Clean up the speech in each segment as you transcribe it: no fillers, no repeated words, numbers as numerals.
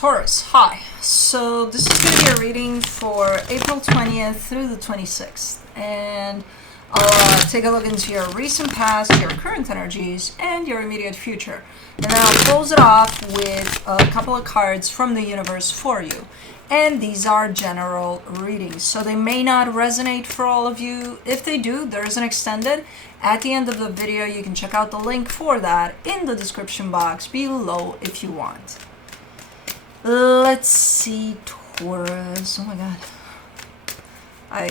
Taurus, hi. So this is going to be a reading for April 20th through the 26th. And I'll take a look into your recent past, your current energies, and your immediate future. And then I'll close it off with a couple of cards from the universe for you. And these are general readings, so they may not resonate for all of you. If they do, there's an extended. At the end of the video, you can check out the link for that in the description box below if you want. Let's see, Taurus. Oh my god.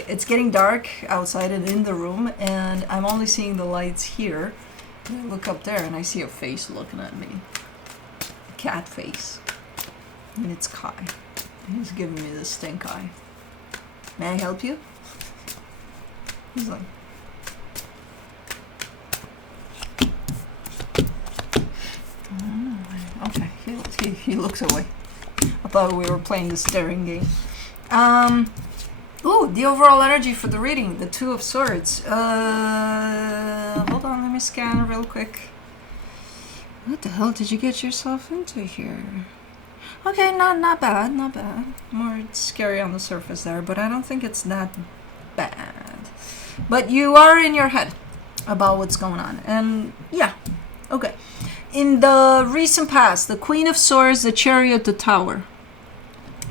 It's getting dark outside and in the room, and I'm only seeing the lights here. And I look up there and I see a face looking at me. A cat face. And it's Kai. He's giving me the stink eye. May I help you? He's like... Okay, he looks away. I thought we were playing the staring game. Ooh, the overall energy for the reading, the Two of Swords. Hold on, let me scan real quick. What the hell did you get yourself into here? Okay, not bad, not bad. More scary on the surface there, but I don't think it's that bad. But you are in your head about what's going on, and yeah, okay. In the recent past, the Queen of Swords, the Chariot, the Tower.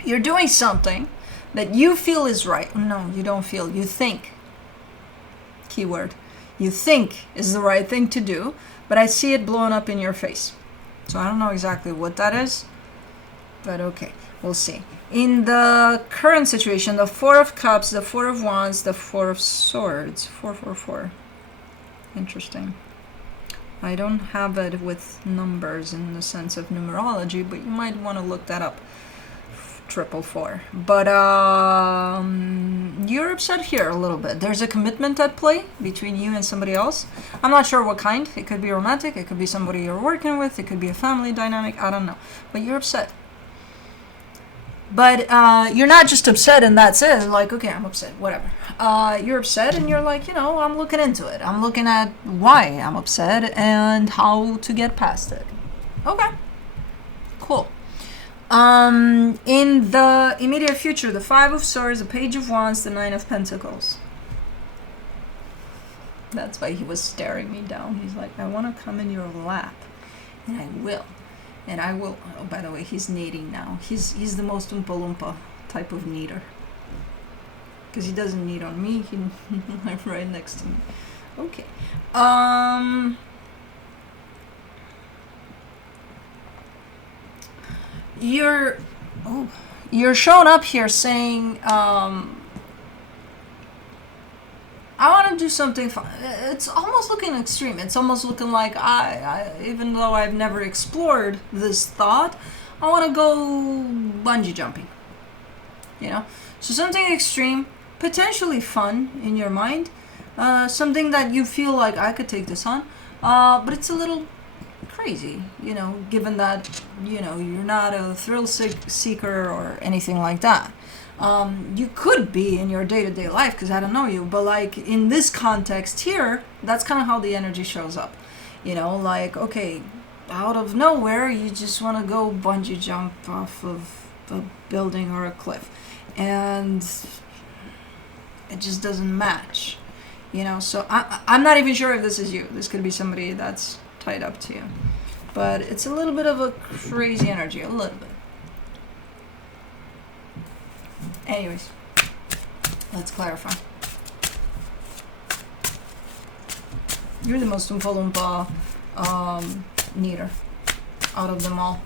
You're doing something that you feel is right. No, you don't feel. You think. Keyword. You think is the right thing to do, but I see it blowing up in your face. So I don't know exactly what that is, but okay, we'll see. In the current situation, the Four of Cups, the Four of Wands, the Four of Swords. 444. Interesting. I don't have it with numbers in the sense of numerology, but you might want to look that up. 444. But you're upset here a little bit. There's a commitment at play between you and somebody else. I'm not sure what kind. It could be romantic. It could be somebody you're working with. It could be a family dynamic. I don't know. But you're upset. But you're not just upset and that's it. Like, okay, I'm upset. Whatever. You're upset and you're like, you know, I'm looking into it. I'm looking at why I'm upset and how to get past it. Okay. Cool. In the immediate future, the Five of Swords, the Page of Wands, the Nine of Pentacles. That's why he was staring me down. He's like, I want to come in your lap. And I will. And I will. Oh, by the way, he's kneading now. He's the most Oompa Loompa type of kneader. Because he doesn't knead on me. He's right next to me. Okay. You're showing up here saying, I want to do something fun. It's almost looking extreme. It's almost looking like I even though I've never explored this thought, I want to go bungee jumping. You know? So something extreme, potentially fun in your mind, something that you feel like I could take this on, but it's a little crazy, you know, given that, you know, you're not a thrill seeker or anything like that. You could be in your day-to-day life because I don't know you, but like in this context here, that's kind of how the energy shows up. You know, like, okay, out of nowhere, you just want to go bungee jump off of a building or a cliff. And it just doesn't match, you know. So I'm not even sure if this is you. This could be somebody that's tied up to you. But it's a little bit of a crazy energy, a little bit. Anyways, let's clarify. You're the most Oompa Loompa kneader out of them all.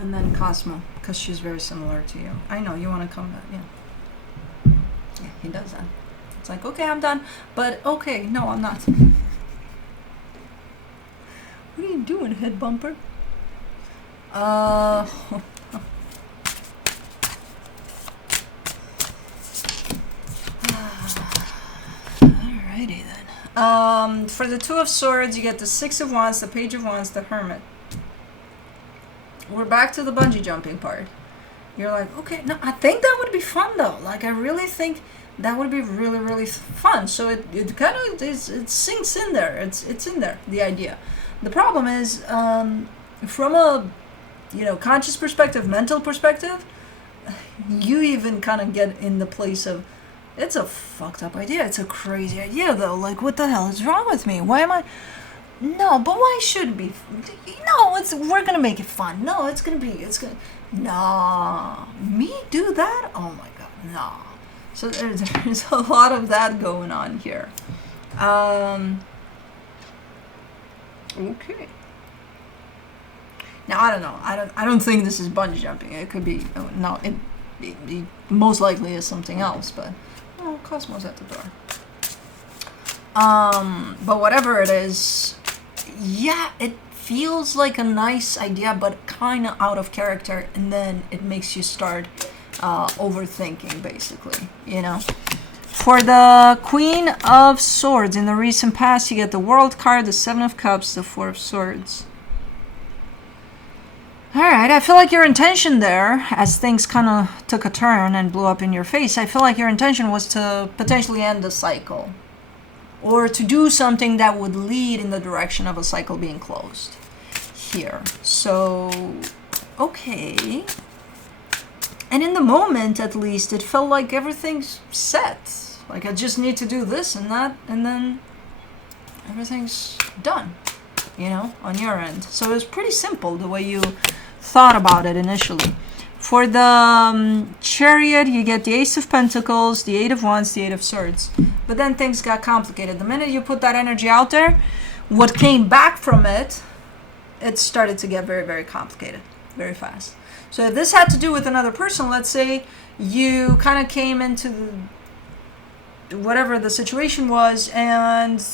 And then Cosmo, because she's very similar to you. I know, you want to come back, yeah. Yeah, he does that. It's like, okay, I'm done. But, okay, no, I'm not. What are you doing, head bumper? Alrighty then. For the Two of Swords, you get the Six of Wands, the Page of Wands, the Hermit. We're back to the bungee jumping part. You're like, okay, no, I think that would be fun though. Like, I really think that would be really, really fun. So it kind of it sinks in there. It's in there, the idea. The problem is, from a you know, conscious perspective, mental perspective, you even kind of get in the place of, it's a fucked up idea. It's a crazy idea, though. Like, what the hell is wrong with me? Why am I? No, but why should it be? No, we're gonna make it fun. No, it's gonna. Nah, me do that? Oh my god, nah. So there's a lot of that going on here. Okay. Now I don't know. I don't think this is bungee jumping. It could be. No, it most likely is something else. But oh, Cosmo's at the door. But whatever it is, yeah, it feels like a nice idea, but kind of out of character, and then it makes you start overthinking, basically, you know. For the Queen of Swords, in the recent past, you get the World card, the Seven of Cups, the Four of Swords. Alright, I feel like your intention there, as things kind of took a turn and blew up in your face, I feel like your intention was to potentially end the cycle. Or to do something that would lead in the direction of a cycle being closed. Here. So, okay. And in the moment, at least, it felt like everything's set. Like, I just need to do this and that, and then everything's done, you know, on your end. So it was pretty simple the way you thought about it initially. For the Chariot, you get the Ace of Pentacles, the Eight of Wands, the Eight of Swords. But then things got complicated. The minute you put that energy out there, what came back from it, it started to get very, very complicated, very fast. So if this had to do with another person, let's say you kind of came into whatever the situation was, and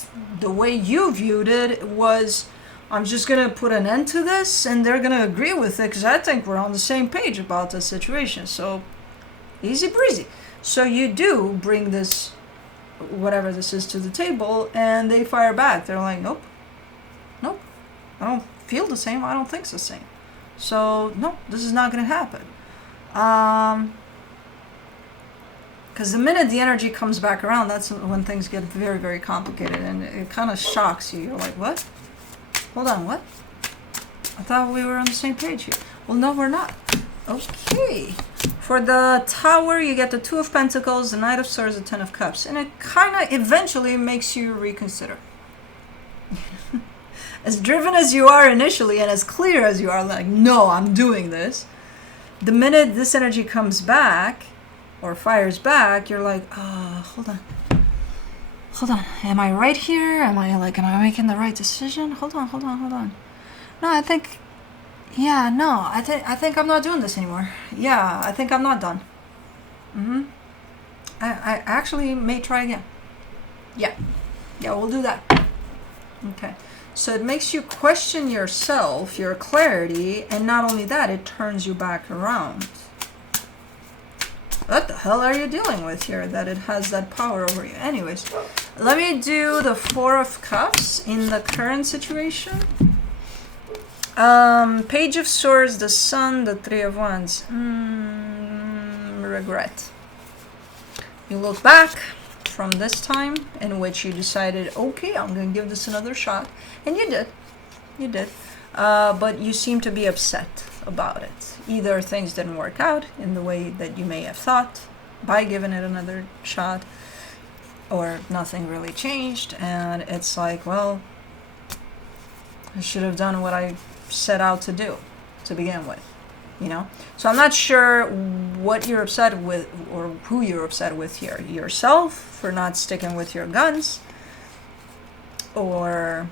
the way you viewed it was, I'm just going to put an end to this, and they're going to agree with it, because I think we're on the same page about this situation. So, easy breezy. So you do bring this, whatever this is, to the table, and they fire back. They're like, nope, nope, I don't feel the same, I don't think it's the same. So, no, this is not going to happen. Because the minute the energy comes back around, that's when things get very, very complicated, and it kind of shocks you. You're like, what? Hold on, what? I thought we were on the same page here. Well, no, we're not. Okay. For the Tower, you get the Two of Pentacles, the Knight of Swords, the Ten of Cups. And it kind of eventually makes you reconsider. As driven as you are initially, and as clear as you are, like, no, I'm doing this. The minute this energy comes back, or fires back, you're like, hold on. Hold on, am I right here? Am I making the right decision? Hold on. No, I think I'm not doing this anymore. Yeah, I think I'm not done. I actually may try again. Yeah, we'll do that. Okay, so it makes you question yourself, your clarity, and not only that, it turns you back around. What the hell are you dealing with here that it has that power over you? Anyways, let me do the Four of Cups in the current situation. Page of Swords, the Sun, the Three of Wands. Regret. You look back from this time in which you decided, okay, I'm going to give this another shot. And you did. But you seem to be upset about it. Either things didn't work out in the way that you may have thought by giving it another shot, or nothing really changed, and it's like, well, I should have done what I set out to do to begin with, you know? So I'm not sure what you're upset with or who you're upset with here. Yourself for not sticking with your guns, or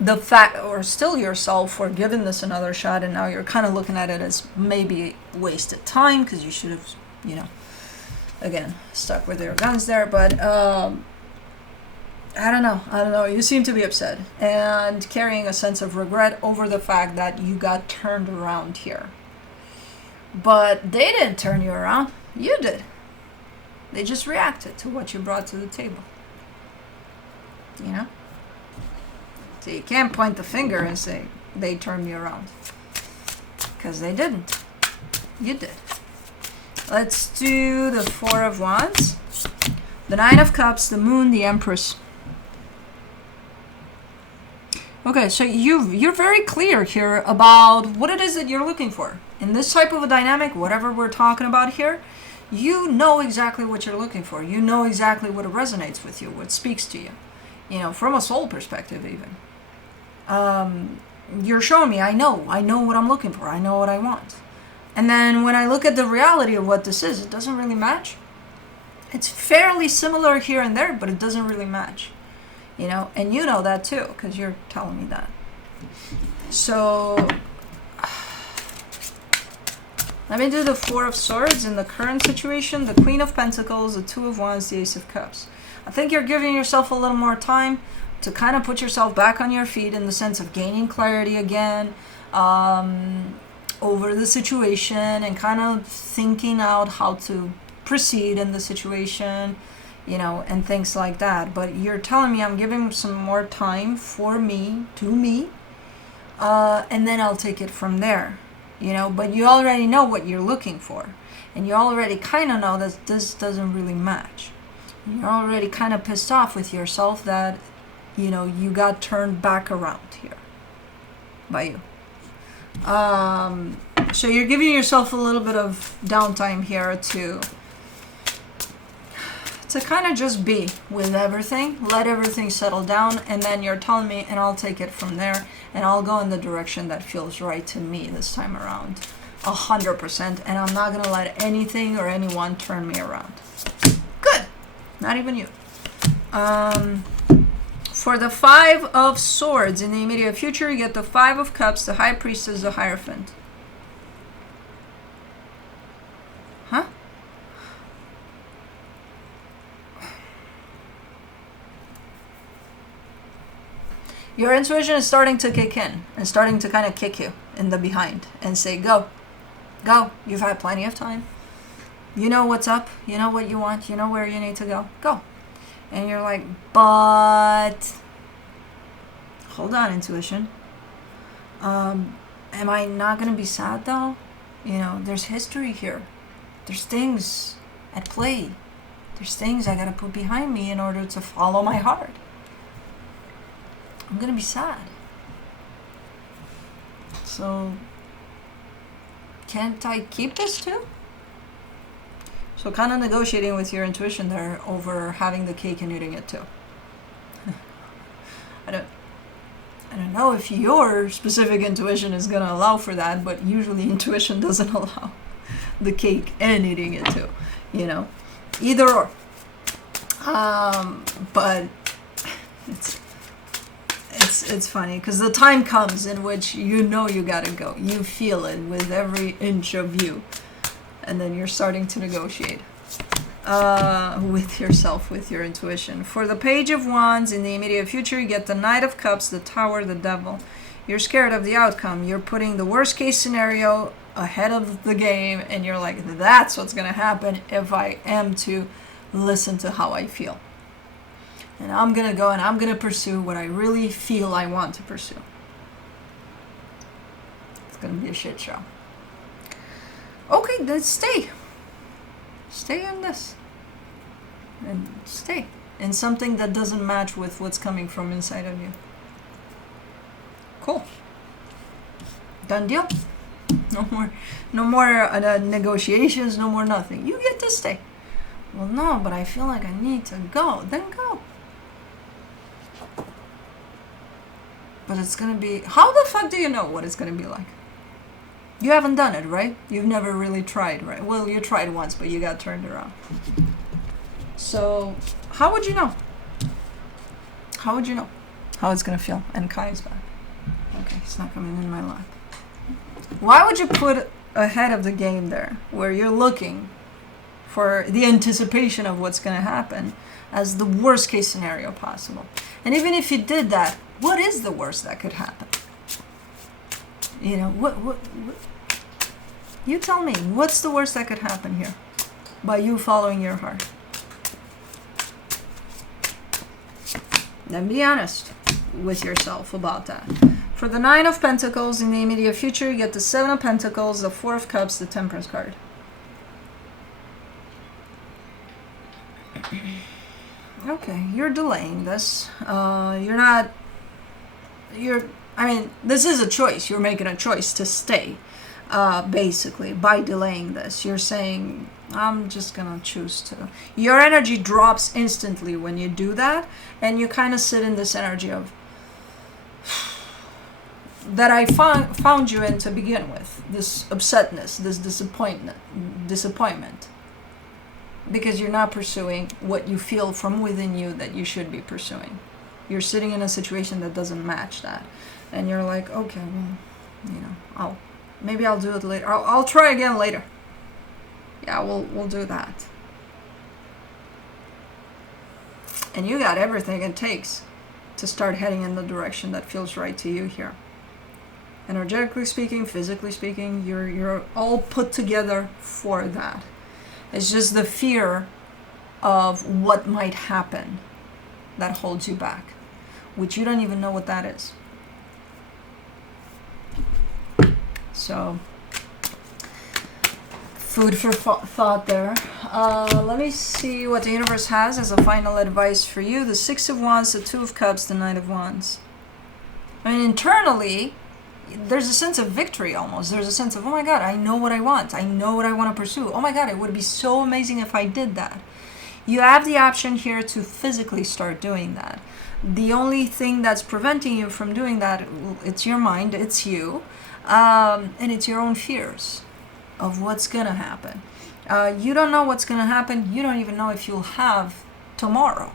the fact, or still yourself for giving this another shot, and now you're kind of looking at it as maybe wasted time because you should have, you know, again, stuck with your guns there. But I don't know, you seem to be upset and carrying a sense of regret over the fact that you got turned around here. But they didn't turn you around, you did. They just reacted to what you brought to the table, you know? So you can't point the finger and say, they turned me around. Because they didn't. You did. Let's do the Four of Wands. The Nine of Cups, the Moon, the Empress. Okay, so you're very clear here about what it is that you're looking for. In this type of a dynamic, whatever we're talking about here, you know exactly what you're looking for. You know exactly what resonates with you, what speaks to you. You know, from a soul perspective even. You're showing me, I know what I'm looking for. I know what I want. And then when I look at the reality of what this is, it doesn't really match. It's fairly similar here and there, but it doesn't really match. You know, and you know that too, because you're telling me that. So, let me do the Four of Swords in the current situation, the Queen of Pentacles, the Two of Wands, the Ace of Cups. I think you're giving yourself a little more time to kind of put yourself back on your feet in the sense of gaining clarity again over the situation and kind of thinking out how to proceed in the situation, you know, and things like that. But you're telling me I'm giving some more time for me, to me, and then I'll take it from there, you know. But you already know what you're looking for, and you already kind of know that this doesn't really match. You're already kind of pissed off with yourself that, you know, you got turned back around here by you. So you're giving yourself a little bit of downtime here to kind of just be with everything, let everything settle down, and then you're telling me, and I'll take it from there, and I'll go in the direction that feels right to me this time around, 100%, and I'm not gonna let anything or anyone turn me around. Good, not even you. For the Five of Swords in the immediate future, you get the Five of Cups, the High Priestess, the Hierophant. Huh? Your intuition is starting to kick in and starting to kind of kick you in the behind and say, go, go. You've had plenty of time. You know what's up. You know what you want. You know where you need to go. Go. And you're like, but hold on, intuition. Am I not going to be sad though? You know, there's history here. There's things at play. There's things I got to put behind me in order to follow my heart. I'm going to be sad. So, can't I keep this too? So kind of negotiating with your intuition there over having the cake and eating it too. I don't know if your specific intuition is going to allow for that, but usually intuition doesn't allow the cake and eating it too, you know, either or. But it's funny because the time comes in which you know you gotta go. You feel it with every inch of you, and then you're starting to negotiate with yourself, with your intuition. For the Page of Wands in the immediate future, you get the Knight of Cups, the Tower, the Devil. You're scared of the outcome. You're putting the worst case scenario ahead of the game, and you're like, that's what's gonna happen if I am to listen to how I feel. And I'm gonna go and I'm gonna pursue what I really feel I want to pursue. It's gonna be a shit show. Okay, then stay. Stay in this. And stay in something that doesn't match with what's coming from inside of you. Cool. Done deal. No more negotiations, no more nothing. You get to stay. Well, no, but I feel like I need to go. Then go. But it's gonna be... How the fuck do you know what it's gonna be like? You haven't done it, right? You've never really tried, right? Well, you tried once, but you got turned around. So, how would you know? How would you know how it's gonna feel? And Kai's back. Okay, he's not coming in my lap. Why would you put ahead of the game there, where you're looking for the anticipation of what's gonna happen as the worst case scenario possible? And even if you did that, what is the worst that could happen? You know, what you tell me, what's the worst that could happen here by you following your heart? Then be honest with yourself about that. For the Nine of Pentacles in the immediate future, you get the Seven of Pentacles, the Four of Cups, the Temperance card. Okay, you're delaying this. You're not I mean, this is a choice. You're making a choice to stay, basically, by delaying this. You're saying, I'm just gonna choose to. Your energy drops instantly when you do that, and you kind of sit in this energy of, that I found you in to begin with, this upsetness, this disappointment, because you're not pursuing what you feel from within you that you should be pursuing. You're sitting in a situation that doesn't match that, and you're like, okay, well, maybe I'll do it later. I'll try again later. Yeah, we'll do that. And you got everything it takes to start heading in the direction that feels right to you here. Energetically speaking, physically speaking, you're all put together for that. It's just the fear of what might happen that holds you back, which you don't even know what that is. So, food for thought there. Let me see what the universe has as a final advice for you. The Six of Wands, the Two of Cups, the Knight of Wands. I mean, internally, there's a sense of victory almost. There's a sense of, oh my God, I know what I want. I know what I want to pursue. Oh my God, it would be so amazing if I did that. You have the option here to physically start doing that. The only thing that's preventing you from doing that, it's your mind, it's you, and it's your own fears of what's going to happen. You don't know what's going to happen. You don't even know if you'll have tomorrow,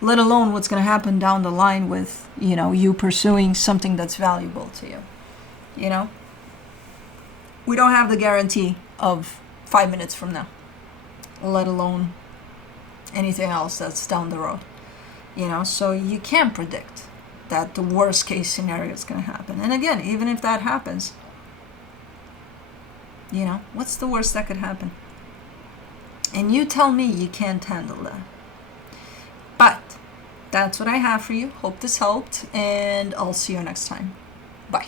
let alone what's going to happen down the line with, you pursuing something that's valuable to you. We don't have the guarantee of 5 minutes from now, let alone anything else that's down the road. So you can't predict that the worst case scenario is going to happen. And again, even if that happens, what's the worst that could happen? And you tell me you can't handle that. But that's what I have for you. Hope this helped, and I'll see you next time. Bye.